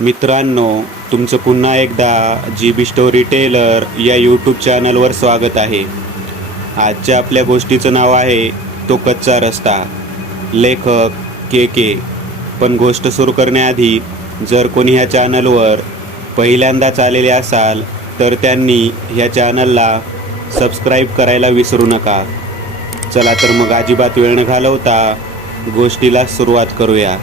मित्रांनो, तुमचं पुन्हा एकदा जी बी स्टोरी टेलर या यूट्यूब चॅनलवर स्वागत आहे. आजच्या आपल्या गोष्टीचं नाव आहे तो कच्चा रस्ता. लेखक के. पण गोष्ट सुरू करण्याआधी जर कोणी ह्या चॅनलवर पहिल्यांदाच आलेले असाल तर त्यांनी ह्या चॅनलला सबस्क्राईब करायला विसरू नका. चला तर मग अजिबात वेळ न घालवता गोष्टीला सुरुवात करूया.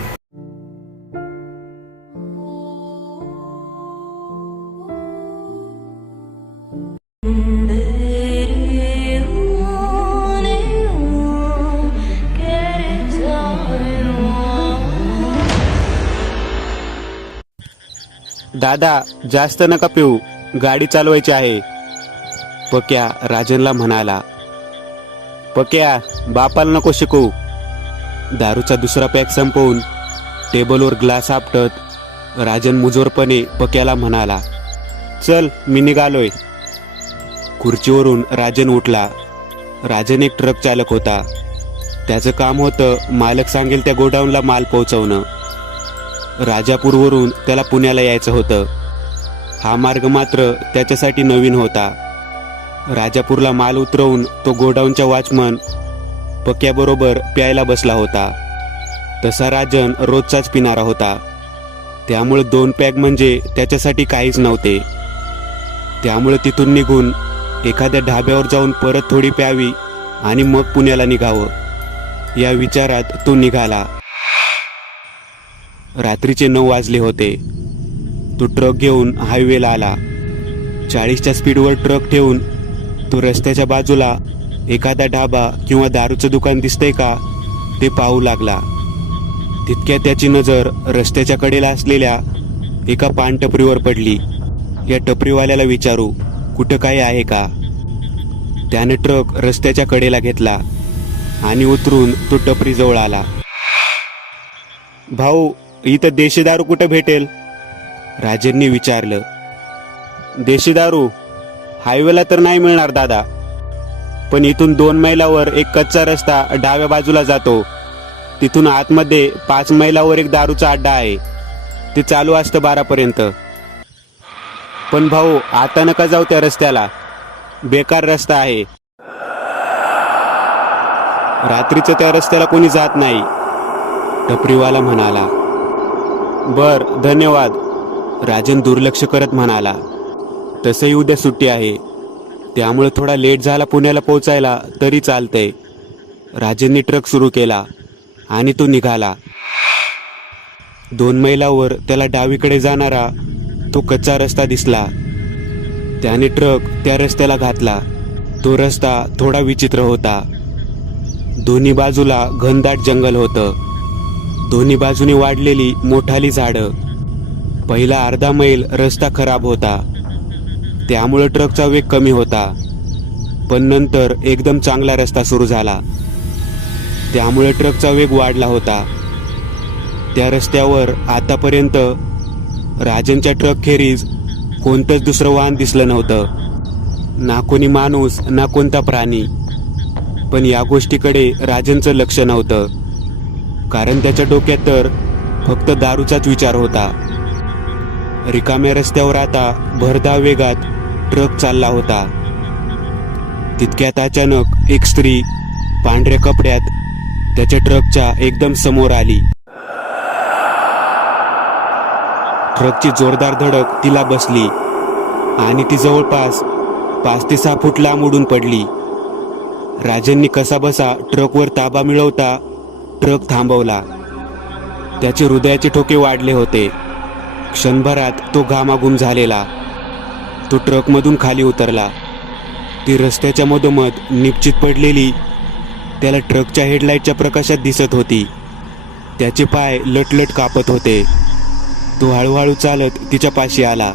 दादा, जास्त नका पिऊ, गाडी चालवायची आहे, पक्या राजनला म्हणाला. पक्या, बापाला नको शिकू. दारूचा दुसरा पॅक संपवून टेबलवर ग्लास आपटत राजन मुजोरपणे पक्याला म्हणाला, चल मी निघालोय. खुर्चीवरून राजन उठला. राजन एक ट्रक चालक होता. त्याचं काम होतं मालक सांगेल त्या गोडाऊनला माल पोहोचवणं. राजापूरवरून त्याला पुण्याला यायचं होतं. हा मार्ग मात्र त्याच्यासाठी नवीन होता. राजापूरला माल उतरवून तो गोडाऊनच्या वॉचमन पक्याबरोबर प्यायला बसला होता. तसा राजन रोजचाच पिणारा होता. त्यामुळे 2 पॅक म्हणजे त्याच्यासाठी काहीच नव्हते. त्यामुळे तिथून निघून एखाद्या ढाब्यावर जाऊन परत थोडी प्यावी आणि मग पुण्याला निघावं या विचारात तो निघाला. रात्रीचे 9 वाजले होते. तो ट्रक घेऊन हायवेला आला. 40च्या स्पीडवर ट्रक ठेवून तो रस्त्याच्या बाजूला एखादा ढाबा किंवा दारूचं दुकान दिसतंय का ते पाहू लागला. तितक्यात त्याची नजर रस्त्याच्या कडेला असलेल्या एका पान टपरीवर पडली. या टपरीवाल्याला विचारू, कुठं काही आहे का? त्याने ट्रक रस्त्याच्या कडेला घेतला आणि उतरून तो टपरीजवळ आला. भाऊ, इथं देशी दारू कुठं भेटेल? राजनने विचारलं. देशी दारू हायवेला तर नाही मिळणार दादा, पण इथून 2 मैलावर एक कच्चा रस्ता डाव्या बाजूला जातो. तिथून आतमध्ये 5 मैलावर एक दारूचा अड्डा आहे. ते चालू असतं 12पर्यंत. पण भाऊ, आता नका जाऊ त्या रस्त्याला, बेकार रस्ता आहे. रात्रीचं त्या रस्त्याला कोणी जात नाही, टपरीवाला म्हणाला. बर, धन्यवाद, राजन दुर्लक्ष करत म्हणाला. तसंही उद्या सुट्टी आहे, त्यामुळे थोडा लेट झाला पुण्याला पोहोचायला तरी चालतंय. राजनने ट्रक सुरू केला आणि तो निघाला. 2 मैलावर त्याला डावीकडे जाणारा तो कच्चा रस्ता दिसला. त्याने ट्रक त्या रस्त्याला घातला. तो रस्ता थोडा विचित्र होता. दोन्ही बाजूला घनदाट जंगल होतं. दोन्ही बाजूनी वाढलेली मोठाली झाडं. पहिला अर्धा मैल रस्ता खराब होता, त्यामुळे ट्रकचा वेग कमी होता. पण नंतर एकदम चांगला रस्ता सुरू झाला, त्यामुळे ट्रकचा वेग वाढला होता. त्या रस्त्यावर आतापर्यंत राजनच्या ट्रकखेरीज कोणतंच दुसरं वाहन दिसलं नव्हतं. ना कोणी माणूस ना कोणता प्राणी. पण या गोष्टीकडे राजनचं लक्ष नव्हतं, कारण त्याच्या डोक्यात तर फक्त दारूचाच विचार होता. रिकाम्या रस्त्यावर आता भरधाव वेगात ट्रक चालला होता. तितक्यात अचानक एक स्त्री पांढऱ्या कपड्यात त्याच्या ट्रकच्या एकदम समोर आली. ट्रकची जोरदार धडक तिला बसली आणि ती जवळपास 5 ते 6 फूट लांब उडून पडली. राजननी कसाबसा ट्रकवर ताबा मिळवता ट्रक थांबवला. त्याचे हृदयाचे ठोके वाढले होते. क्षणभरात तो घामाघूम झालेला. तो ट्रकमधून खाली उतरला. ती रस्त्याच्या मधोमध निपचित पडलेली त्याला ट्रकच्या हेडलाईटच्या प्रकाशात दिसत होती. त्याचे पाय लटलट कापत होते. तो हळूहळू चालत तिच्या पाशी आला.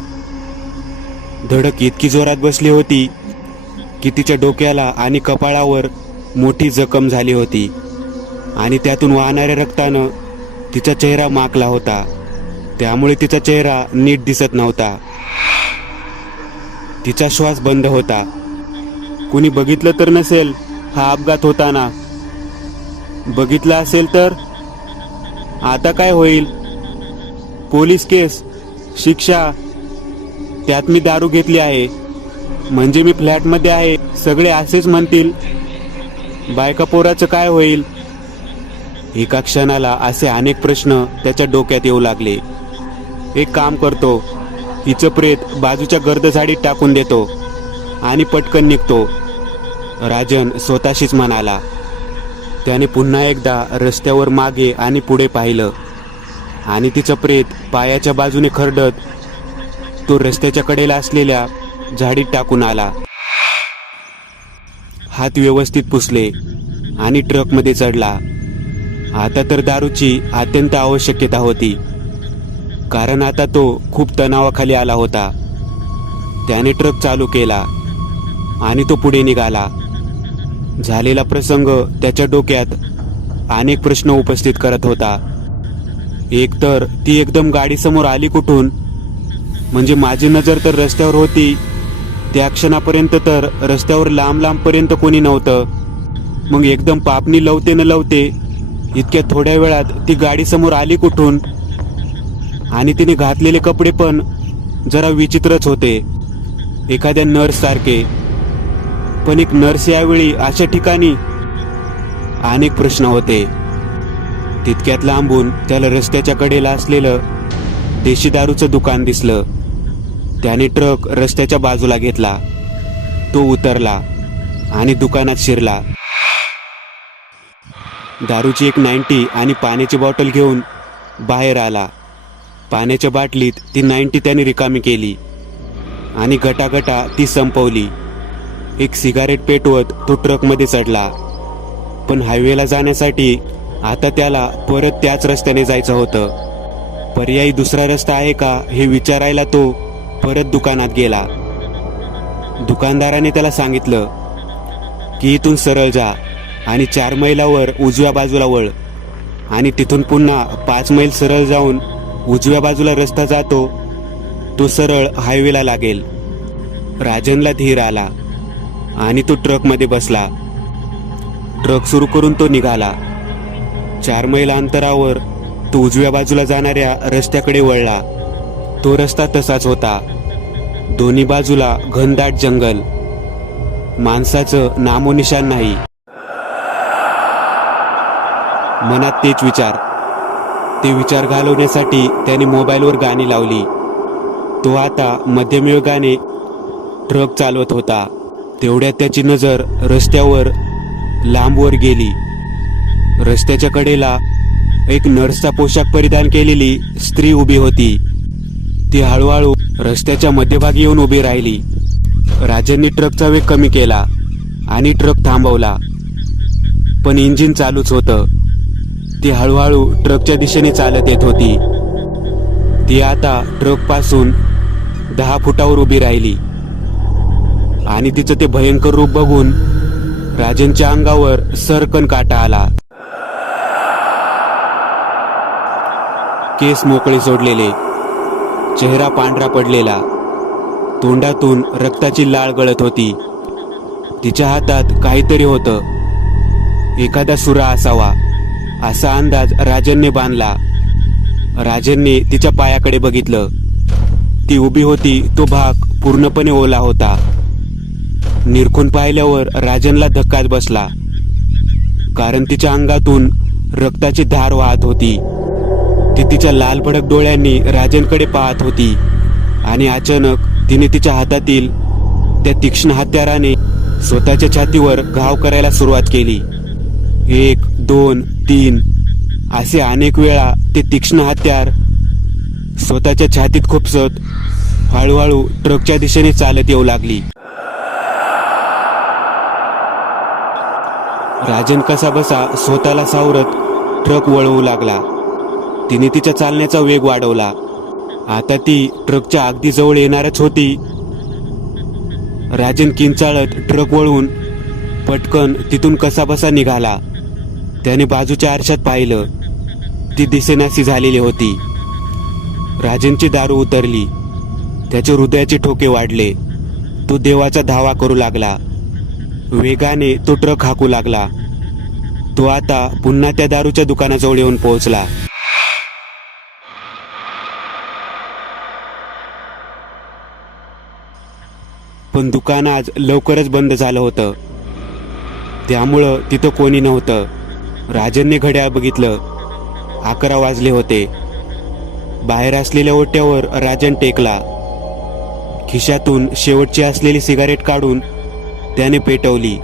धडक इतकी जोरात बसली होती की तिच्या डोक्याला आणि कपाळावर मोठी जखम झाली होती आणि त्यातून वाहणाऱ्या रक्तानं तिचा चेहरा माकला होता. त्यामुळे तिचा चेहरा नीट दिसत नव्हता. तिचा श्वास बंद होता. कुणी बघितलं तर नसेल हा अपघात होताना. बघितलं असेल तर आता काय होईल? पोलीस केस शिक्षा? त्यात मी दारू घेतली आहे म्हणजे मी फ्लॅटमध्ये आहे सगळे असेच म्हणतील. बायका पोराचं काय होईल? एका क्षणाला असे अनेक प्रश्न त्याच्या डोक्यात येऊ लागले. एक काम करतो, हिचं प्रेत बाजूच्या गर्दझाडीत टाकून देतो आणि पटकन निघतो, राजन स्वतःशीच म्हणाला. त्याने पुन्हा एकदा रस्त्यावर मागे आणि पुढे पाहिलं आणि तिचं प्रेत पायाच्या बाजूने खरडत तो रस्त्याच्या कडेला असलेल्या झाडीत टाकून आला. हात व्यवस्थित पुसले आणि ट्रकमध्ये चढला. आता तर दारूची अत्यंत आवश्यकता होती, कारण आता तो खूप तणावाखाली आला होता. त्याने ट्रक चालू केला आणि तो पुढे निघाला. झालेला प्रसंग त्याच्या डोक्यात अनेक प्रश्न उपस्थित करत होता. एकतर ती एकदम गाडीसमोर आली कुठून? म्हणजे माझी नजर तर रस्त्यावर होती, त्या क्षणापर्यंत तर रस्त्यावर लांब लांबपर्यंत कोणी नव्हतं. मग एकदम पापणी लवते न लवते इतक्या थोड्या वेळात ती गाडीसमोर आली कुठून? आणि तिने घातलेले कपडे पण जरा विचित्रच होते, एखाद्या नर्स सारखे. पण एक नर्स यावेळी अशा ठिकाणी? अनेक प्रश्न होते. तितक्यात लांबून त्याला रस्त्याच्या कडेला असलेलं देशी दारूचं दुकान दिसलं. त्याने ट्रक रस्त्याच्या बाजूला घेतला. तो उतरला आणि दुकानात शिरला. दारूची एक 90 आणि पाण्याची बॉटल घेऊन बाहेर आला. पाण्याच्या बाटलीत ती 90 त्याने रिकामी केली आणि गटागटा ती संपवली. एक सिगारेट पेटवत तो ट्रकमध्ये चढला. पण हायवेला जाण्यासाठी आता त्याला परत त्याच रस्त्याने जायचं होतं. पर्यायी दुसरा रस्ता आहे का हे विचारायला तो परत दुकानात गेला. दुकानदाराने त्याला सांगितलं की इथून सरळ जा आणि 4 मैलावर उजव्या बाजूला वळ आणि तिथून पुन्हा 5 मैल सरळ जाऊन उजव्या बाजूला रस्ता जातो, तो सरळ हायवेला लागेल. राजनला धीर आला आणि तो ट्रकमध्ये बसला. ट्रक सुरू करून तो निघाला. 4 मैल अंतरावर तो उजव्या बाजूला जाणाऱ्या रस्त्याकडे वळला. तो रस्ता तसाच होता. दोन्ही बाजूला घनदाट जंगल, माणसाचं नामोनिशाण नाही. मनात तेच विचार. ते विचार घालवण्यासाठी त्याने मोबाईलवर गाणी लावली. तो आता मध्यम वेगाने ट्रक चालवत होता. तेवढ्यात त्याची नजर रस्त्यावर लांबवर गेली. रस्त्याच्या कडेला एक नर्सचा पोशाख परिधान केलेली स्त्री उभी होती. ती हळूहळू रस्त्याच्या मध्यभागी येऊन उभी राहिली. राजनने ट्रकचा वेग कमी केला आणि ट्रक थांबवला, पण इंजिन चालूच होतं. ती हळूहळू ट्रकच्या दिशेने चालत येत होती. ती आता ट्रकपासून 10 फुटावर उभी राहिली आणि तिचं ते भयंकर रूप बघून राजनच्या अंगावर सरकन काटा आला. केस मोकळे सोडलेले, चेहरा पांढरा पडलेला, तोंडातून रक्ताची लाळ गळत होती. तिच्या हातात काहीतरी होतं, एखादा सुरा असावा असा अंदाज राजनने बांधला. राजनने तिच्या पायाकडे बघितलं. ती उभी होती तो भाग पूर्णपणे ओला होता. निरखून पाहिल्यावर राजनला धक्काच बसला, कारण तिच्या अंगातून रक्ताची धार वाहत होती. ती तिच्या लाल भडक डोळ्यांनी राजनकडे पाहत होती आणि अचानक तिने तिच्या हातातील त्या तीक्ष्ण हत्याराने स्वतःच्या छातीवर घाव करायला सुरुवात केली. 1, 2, 3 असे अनेक वेळा ते तीक्ष्ण हत्यार स्वतःच्या छातीत खुपसत हळूहळू ट्रकच्या दिशेने चालत येऊ लागली. राजन कसाबसा स्वतःला सावरत ट्रक वळवू लागला. तिने तिच्या चालण्याचा वेग वाढवला. आता ती ट्रकच्या अगदी जवळ येणारच होती. राजन किंचाळत ट्रक वळवून पटकन तिथून कसाबसा निघाला. त्याने बाजूच्या आरशात पाहिलं. ती दिसेनाशी झालेली होती. राजनची दारू उतरली. त्याच्या हृदयाचे ठोके वाढले. तो देवाचा धावा करू लागला. वेगाने तो ट्रक हाकू लागला. तो आता पुन्हा त्या दारूच्या दुकानाजवळ येऊन पोहोचला. पण दुकान आज लवकरच बंद झालं होतं, त्यामुळं तिथं कोणी नव्हतं. राजनने घड्याळ बघितलं. 11 वाजले होते. बाहेर असलेल्या ओट्यावर राजन टेकला. खिशातून शेवटची असलेली सिगारेट काढून त्याने पेटवली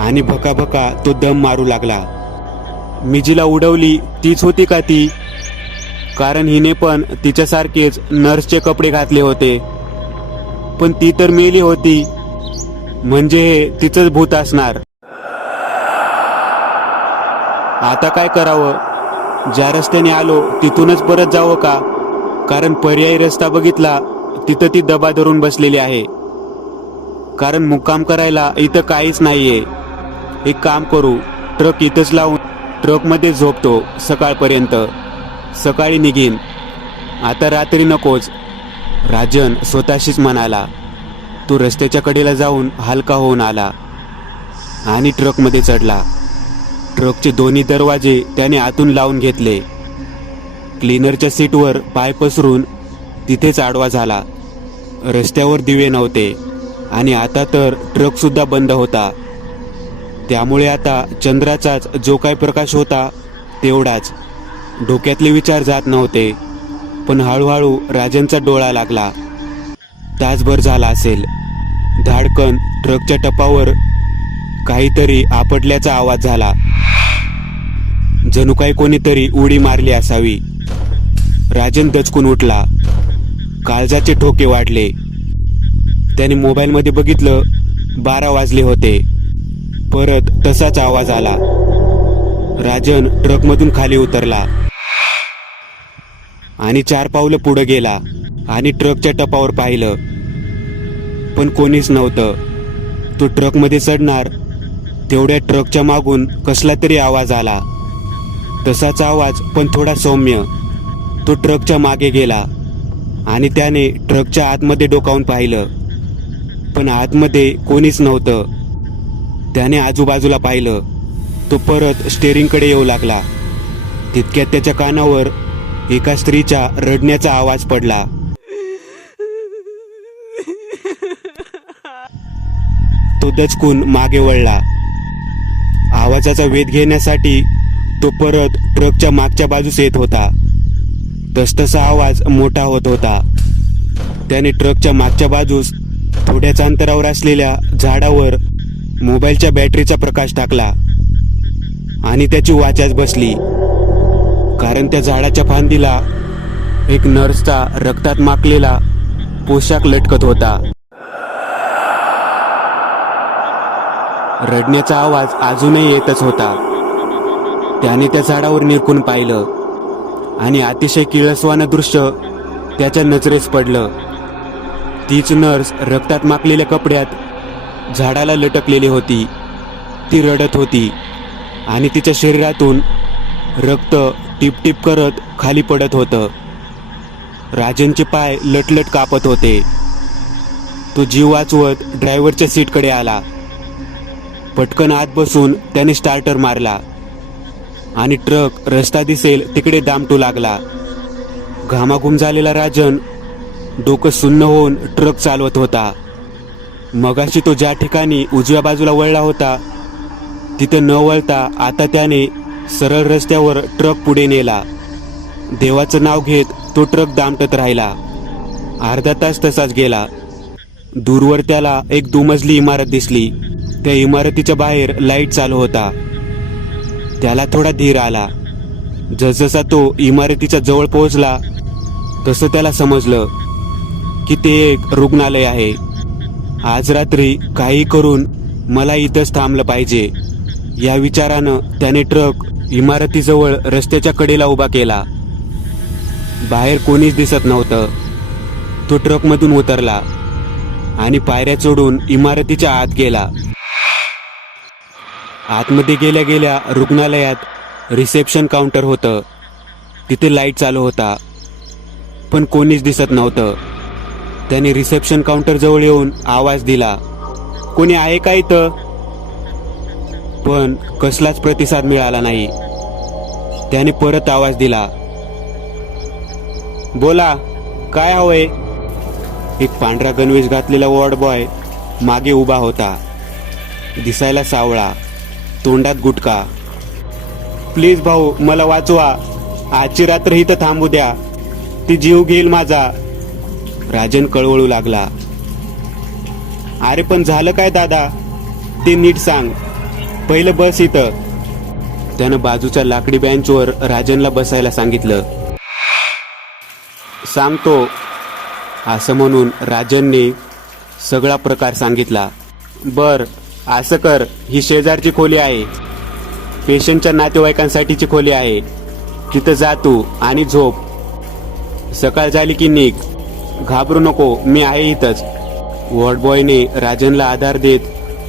आणि भकाभका तो दम मारू लागला. मी जिला उडवली तीच होती का ती? कारण हिने पण तिच्यासारखेच नर्सचे कपडे घातले होते. पण ती तर मेली होती, म्हणजे हे तिचंच भूत असणार. आता काय करावं? ज्या रस्त्याने आलो तिथूनच परत जावं का? कारण पर्यायी रस्ता बघितला तिथं ती दबा धरून बसलेली आहे. कारण मुक्काम करायला इथं काहीच नाहीये. एक काम करू, ट्रक इथंच लावून ट्रकमध्ये झोपतो सकाळपर्यंत. सकाळी निघीन, आता रात्री नकोच. राजन स्वतःशीच म्हणाला. तो रस्त्याच्या कडेला जाऊन हलका होऊन आला आणि ट्रकमध्ये चढला. ट्रकचे दोन्ही दरवाजे त्याने आतून लावून घेतले. क्लीनरच्या सीटवर पाय पसरून तिथेच आडवा झाला. रस्त्यावर दिवे नव्हते आणि आता तर ट्रक सुद्धा बंद होता. त्यामुळे आता चंद्राचाच जो काही प्रकाश होता तेवढाच. डोक्यातले विचार जात नव्हते. पण हळूहळू राजनचा डोळा लागला. तासभर झाला असेल. धाडकन ट्रकच्या टपावर काहीतरी आपटल्याचा आवाज झाला. जणू काही कोणीतरी उडी मारली असावी. राजन दचकून उठला. काळजाचे ठोके वाढले. त्याने मोबाईलमध्ये बघितलं. 12 वाजले होते. परत तसाच आवाज आला. राजन ट्रकमधून खाली उतरला आणि 4 पावलं पुढे गेला आणि ट्रकच्या टपावर पाहिलं. पण कोणीच नव्हतं. तो ट्रकमध्ये चढणार तेवढ्या ट्रकच्या मागून कसला तरी आवाज आला. तसाच आवाज पण थोडा सौम्य. तो ट्रकच्या मागे गेला आणि त्याने ट्रकच्या आतमध्ये डोकावून पाहिलं. पण आतमध्ये कोणीच नव्हतं. त्याने आजूबाजूला पाहिलं. तो परत स्टेअरिंगकडे येऊ लागला. तितक्यात त्याच्या कानावर एका स्त्रीच्या रडण्याचा आवाज पडला. तो दचकून मागे वळला. आवाजाचा वेध घेण्यासाठी तो परत ट्रकच्या मागच्या बाजूस येत होता. तसतसा आवाज मोठा होत होता. त्याने ट्रकच्या मागच्या बाजूस थोड्याच अंतरावर असलेल्या झाडावर मोबाईलच्या बॅटरीचा प्रकाश टाकला आणि त्याची वाचाच बसली. कारण त्या झाडाच्या फांदीला एक नर्सचा रक्तात माखलेला पोशाख लटकत होता. रडण्याचा आवाज अजूनही येतच होता. त्याने त्या झाडावर निरखून पाहिलं आणि अतिशय किळसवाणं दृश्य त्याच्या नजरेस पडलं. तीच नर्स रक्तात माखलेल्या कपड्यात झाडाला लटकलेली होती. ती रडत होती आणि तिच्या शरीरातून रक्त टिपटिप करत खाली पडत होतं. राजनचे पाय लटलट कापत होते. तो जीव वाचवत ड्रायव्हरच्या सीटकडे आला. पटकन आत बसून त्याने स्टार्टर मारला आणि ट्रक रस्ता दिसेल तिकडे दामटू लागला. घामाघूम झालेला राजन डोकं सुन्न होऊन ट्रक चालवत होता. मगाशी तो ज्या ठिकाणी उजव्या बाजूला वळला होता तिथं न वळता आता त्याने सरळ रस्त्यावर ट्रक पुढे नेला. देवाचं नाव घेत तो ट्रक दामटत राहिला. अर्धा तास तसाच गेला. दूरवर त्याला एक दुमजली इमारत दिसली. त्या इमारतीच्या बाहेर लाईट चालू होता. त्याला थोडा धीर आला. जसजसा तो इमारतीच्या जवळ पोहोचला तसं त्याला समजलं की ते एक रुग्णालय आहे. आज रात्री काही करून मला इथंच थांबलं पाहिजे या विचारानं त्याने ट्रक इमारतीजवळ रस्त्याच्या कडेला उभा केला. बाहेर कोणीच दिसत नव्हतं. तो ट्रकमधून उतरला आणि पायऱ्या चढून इमारतीच्या आत गेला. आतमध्ये गेल्या गेल्या रुग्णालयात रिसेप्शन काउंटर होतं. तिथे लाईट चालू होता पण कोणीच दिसत नव्हतं. त्याने रिसेप्शन काउंटर जवळ येऊन आवाज दिला, कोणी आहे का इथं? पण कसलाच प्रतिसाद मिळाला नाही. त्याने परत आवाज दिला, बोला काय हवंय? एक पांढरा गणवेश घातलेला वॉर्ड बॉय मागे उभा होता. दिसायला सावळा, तोंडात गुटखा. प्लीज भाऊ, मला वाचवा. आजची रात्र इथं थांबू द्या. ती जीव घेईल माझा. राजन कळवळू लागला. अरे पण झालं काय दादा, ते नीट सांग. पहिलं बस इथं. त्यानं बाजूच्या लाकडी बेंचवर राजनला बसायला सांगितलं. सांगतो असं म्हणून राजनने सगळा प्रकार सांगितला. बर, असं कर, ही शेजारची खोली आहे. पेशंटच्या नातेवाईकांसाठीची खोली आहे. तिथं जा तू आणि झोप. सकाळ झाली की निघ. घाबरू नको, मी आहे इथंच. वॉर्डबॉयने राजनला आधार देत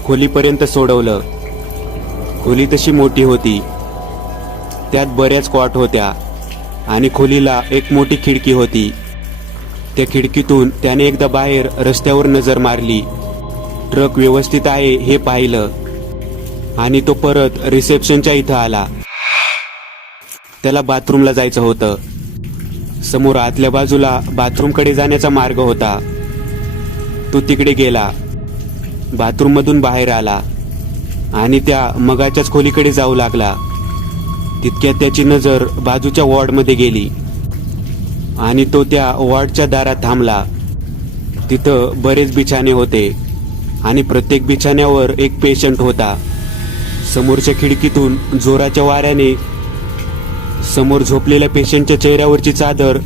खोलीपर्यंत सोडवलं. खोली तशी मोठी होती. त्यात बऱ्याच कॉट होत्या आणि खोलीला एक मोठी खिडकी होती. त्या खिडकीतून त्याने एकदा बाहेर रस्त्यावर नजर मारली. ट्रक व्यवस्थित आहे हे पाहिलं आणि तो परत रिसेप्शनच्या इथं आला. त्याला बाथरूमला जायचं होतं. समोर आतल्या बाजूला बाथरूमकडे जाण्याचा मार्ग होता. तो तिकडे गेला. बाथरूममधून बाहेर आला आणि त्या मगाच्याच खोलीकडे जाऊ लागला. तितक्यात त्याची नजर बाजूच्या वॉर्डमध्ये गेली आणि तो त्या वॉर्डच्या दारात थांबला. तिथं बरेच बिछाने होते आणि प्रत्येक बिछाण्यावर एक पेशंट होता. समोरच्या खिडकीतून जोराच्या वाऱ्याने समोर झोपलेल्या पेशंटच्या चेहऱ्यावरची चादर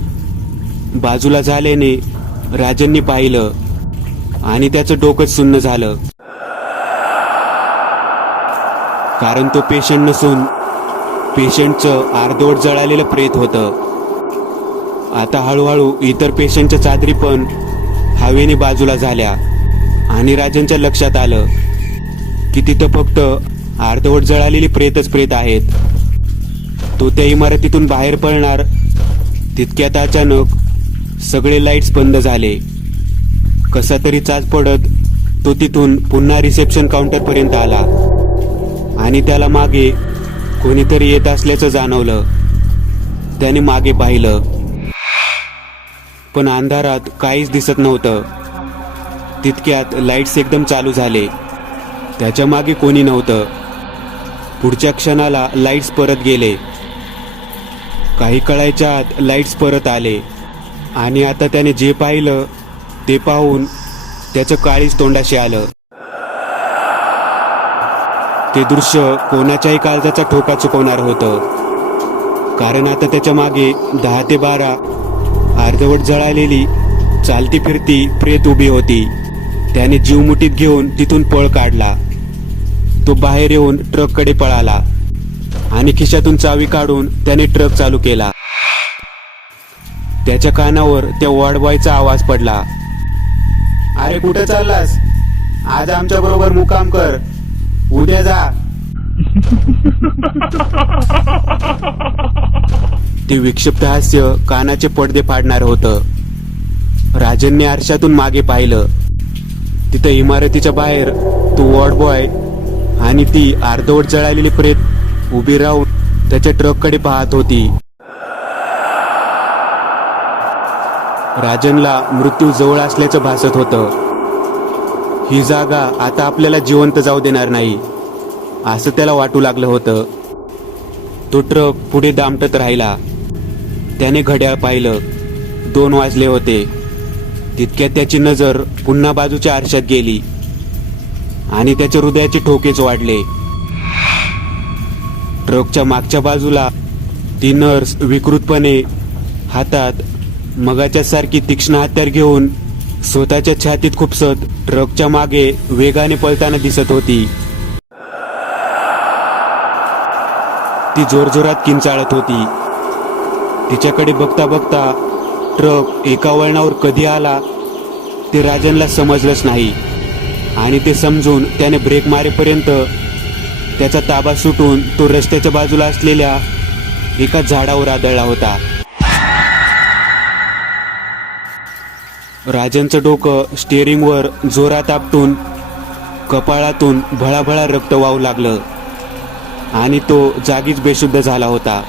बाजूला झाल्याने राजननी पाहिलं आणि त्याचं डोकंच सुन्न झालं. कारण तो पेशंट नसून पेशंटचं अर्धवट जळालेलं प्रेत होतं. आता हळूहळू इतर पेशंटच्या चादरी पण हवेने बाजूला झाल्या आणि राजनच्या लक्षात आलं की तिथं फक्त अर्धवट जळालेली प्रेतच प्रेत आहेत. तो त्या इमारतीतून बाहेर पडणार तितक्यात अचानक सगळे लाईट्स बंद झाले. कसा तरी चाच पडत तो तिथून पुन्हा रिसेप्शन काउंटरपर्यंत आला आणि त्याला मागे कोणीतरी येत असल्याचं जाणवलं. त्याने मागे पाहिलं पण अंधारात काहीच दिसत नव्हतं. तितक्यात लाईट्स एकदम चालू झाले. त्याच्या मागे कोणी नव्हतं. पुढच्या क्षणाला लाईट्स परत गेले. काही कळायच्या आत लाईट्स परत आले आणि आता त्याने जे पाहिलं ते पाहून त्याचं काळीच तोंडाशी आलं. ते दृश्य कोणाच्याही काळजाचा ठोका चुकवणार होतं. कारण आता त्याच्या मागे 10 ते 12 अर्धवट जळालेली चालती फिरती प्रेत उभी होती. त्याने जीव मुठीत घेऊन तिथून पळ काढला. तो बाहेर येऊन ट्रककडे पळाला आणि खिशातून चावी काढून त्याने ट्रक चालू केला. त्याच्या कानावर त्या वॉर्डबॉयचा आवाज पडला. अरे कुठे चाललास? आज आमच्या बरोबर मुक्काम कर, उद्या जा. ते विक्षिप्त हास्य कानाचे पडदे फाडणार होतं. राजनने आरशातून मागे पाहिलं. तिथं इमारतीच्या बाहेर तो वॉर्डबॉय आणि ती अर्धवट जळालेली प्रेत उभी राहून त्याच्या ट्रककडे पाहत होती. राजनला मृत्यू जवळ असल्याचं भासत होतं. ही जागा आता आपल्याला जिवंत जाऊ देणार नाही असं त्याला वाटू लागलं होतं. तो ट्रक पुढे दामटत राहिला. त्याने घड्याळ पाहिलं. 2 वाजले होते. तितक्यात त्याची नजर पुन्हा बाजूच्या आरशात गेली आणि त्याच्या हृदयाचे ठोकेच वाढले. ट्रकच्या मागच्या बाजूला ती नर्स विकृतपणे हातात मगाच्या सारखी तीक्ष्ण हत्यार घेऊन स्वतःच्या छातीत खुपसत ट्रकच्या मागे वेगाने पळताना दिसत होती. ती जोरजोरात किंचाळत होती. तिच्याकडे बघता बघता ट्रक एका वळणावर कधी आला ते राजनला समजलंच नाही आणि ते समजून त्याने ब्रेक मारेपर्यंत त्याचा ताबा सुटून तो रस्त्याच्या बाजूला असलेल्या एका झाडावर आदळला होता. राजनचं डोकं स्टिअरिंगवर जोरात आपटून कपाळातून भळाभळा रक्त वाहू लागलं आणि तो जागीच बेशुद्ध झाला होता.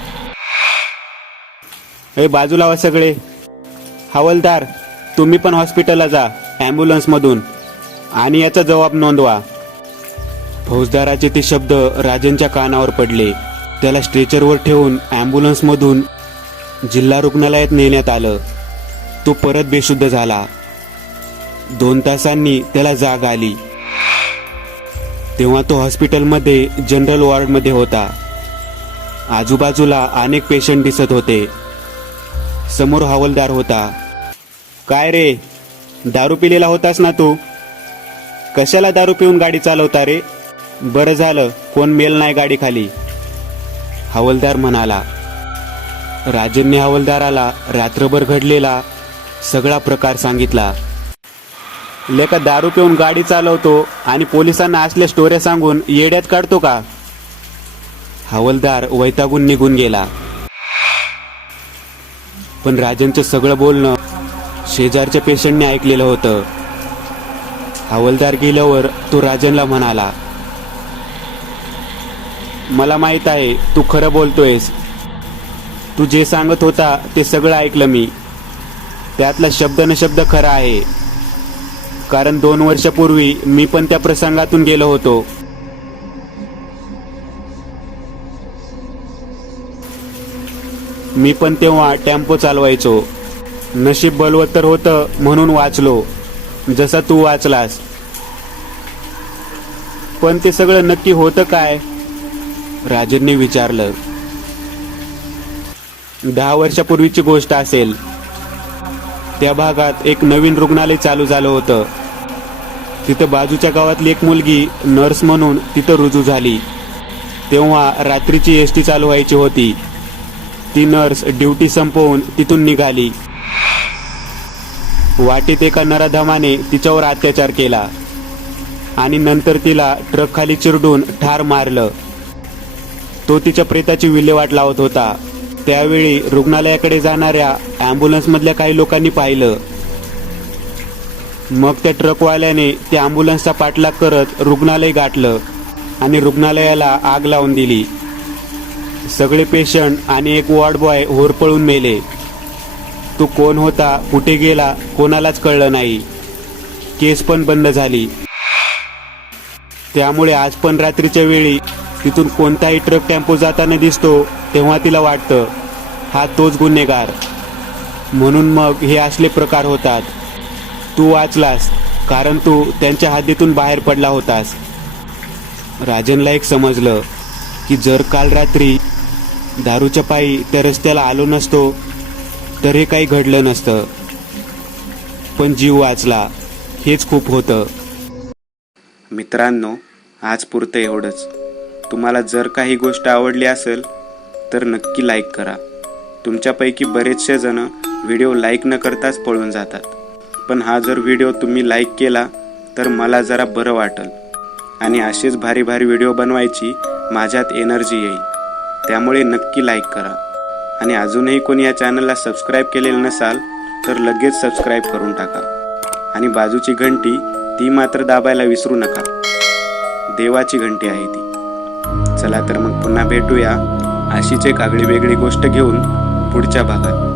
ए बाजूला वा सगळे. हवालदार, तुम्ही पण हॉस्पिटलला जा ॲम्ब्युलन्समधून. आणि याचा जबाब नोंदवा. फौजदाराचे ते शब्द राजनच्या कानावर पडले. त्याला स्ट्रेचरवर ठेवून ॲम्ब्युलन्समधून जिल्हा रुग्णालयात नेण्यात आलं. तो परत बेशुद्ध झाला. 2 तासांनी त्याला जाग आली. तेव्हा तो हॉस्पिटलमध्ये जनरल वॉर्डमध्ये होता. आजूबाजूला अनेक पेशंट दिसत होते. समोर हवालदार होता. काय रे, दारू पिलेला होतास ना तू? कशाला दारू पिऊन गाडी चालवता रे? बरं झालं कोण मेल नाही गाडी खाली, हवालदार म्हणाला. राजनने हवालदाराला रात्रभर घडलेला सगळा प्रकार सांगितला. लेका दारू पिऊन गाडी चालवतो आणि पोलिसांना असल्या स्टोऱ्या सांगून येड्यात काढतो का? हवालदार वैतागून निघून गेला. पण राजनचं सगळं बोलणं शेजारच्या पेशंटने ऐकलेलं होतं. हवालदार गेल्यावर तो राजनला म्हणाला, मला माहित आहे तू खरं बोलतोयस. तू जे सांगत होता ते सगळं ऐकलं मी. त्यातला शब्द न शब्द खरा आहे. कारण 2 वर्षापूर्वी मी पण त्या प्रसंगातून गेलो होतो. मी पण तेव्हा टेम्पो चालवायचो. नशीब बलवत्तर होतं म्हणून वाचलो, जसा तू वाचलास. पण ते सगळं नक्की होतं काय? राजनने विचारलं. 10 वर्षापूर्वीची गोष्ट असेल. त्या भागात एक नवीन रुग्णालय चालू झालं होतं. तिथं बाजूच्या गावातली एक मुलगी नर्स म्हणून तिथं रुजू झाली. तेव्हा रात्रीची एसटी चालू व्हायची होती. ती नर्स ड्युटी संपवून तिथून निघाली. वाटेत एका नराधमाने तिच्यावर अत्याचार केला आणि नंतर तिला ट्रक खाली चिरडून ठार मारलं. तो तिच्या प्रेताची विल्हेवाट लावत होता. त्यावेळी रुग्णालयाकडे जाणाऱ्या ॲम्ब्युलन्समधल्या काही लोकांनी पाहिलं. मग त्या ट्रकवाल्याने त्या ॲम्ब्युलन्सचा पाठलाग करत रुग्णालय गाठलं आणि रुग्णालयाला आग लावून दिली. सगळे पेशंट आणि एक वॉर्ड बॉय होरपळून मेले. तो कोण होता, कुठे गेला, कोणालाच कळलं नाही. केस पण बंद झाली. त्यामुळे आज पण रात्रीच्या वेळी तिथून कोणताही ट्रक टेम्पो जाताना दिसतो तेव्हा तिला वाटतं हा तोच गुन्हेगार. म्हणून मग हे असले प्रकार होतात. तू वाचलास कारण तू त्यांच्या हद्दीतून बाहेर पडला होतास. राजनला एक समजलं की जर काल रात्री दारूच्या पायी त्या रस्त्याला आलो नसतो तर हे काही घडलं नसतं. पण जीव वाचला हेच खूप होतं. मित्रांनो, आज पुरतं एवढंच. तुम्हाला जर काही गोष्ट आवडली असेल तर नक्की लाईक करा. तुमच्यापैकी बरेचसे जण व्हिडिओ लाईक न करताच पळून जातात. पण हा जर व्हिडिओ तुम्ही लाईक केला तर मला जरा बरं वाटेल आणि असेच भारी भारी व्हिडिओ बनवायची माझ्यात एनर्जी येईल. त्यामुळे नक्की लाईक करा. आणि अजूनही कोणी या चॅनलला सबस्क्राईब केलेलं नसाल तर लगेच सबस्क्राईब करून टाका. आणि बाजूची घंटी ती मात्र दाबायला विसरू नका. देवाची घंटी आहे ती. चला तर मग पुन्हा भेटूया अशीच एक आगळी वेगळी गोष्ट घेऊन पुढच्या भागात.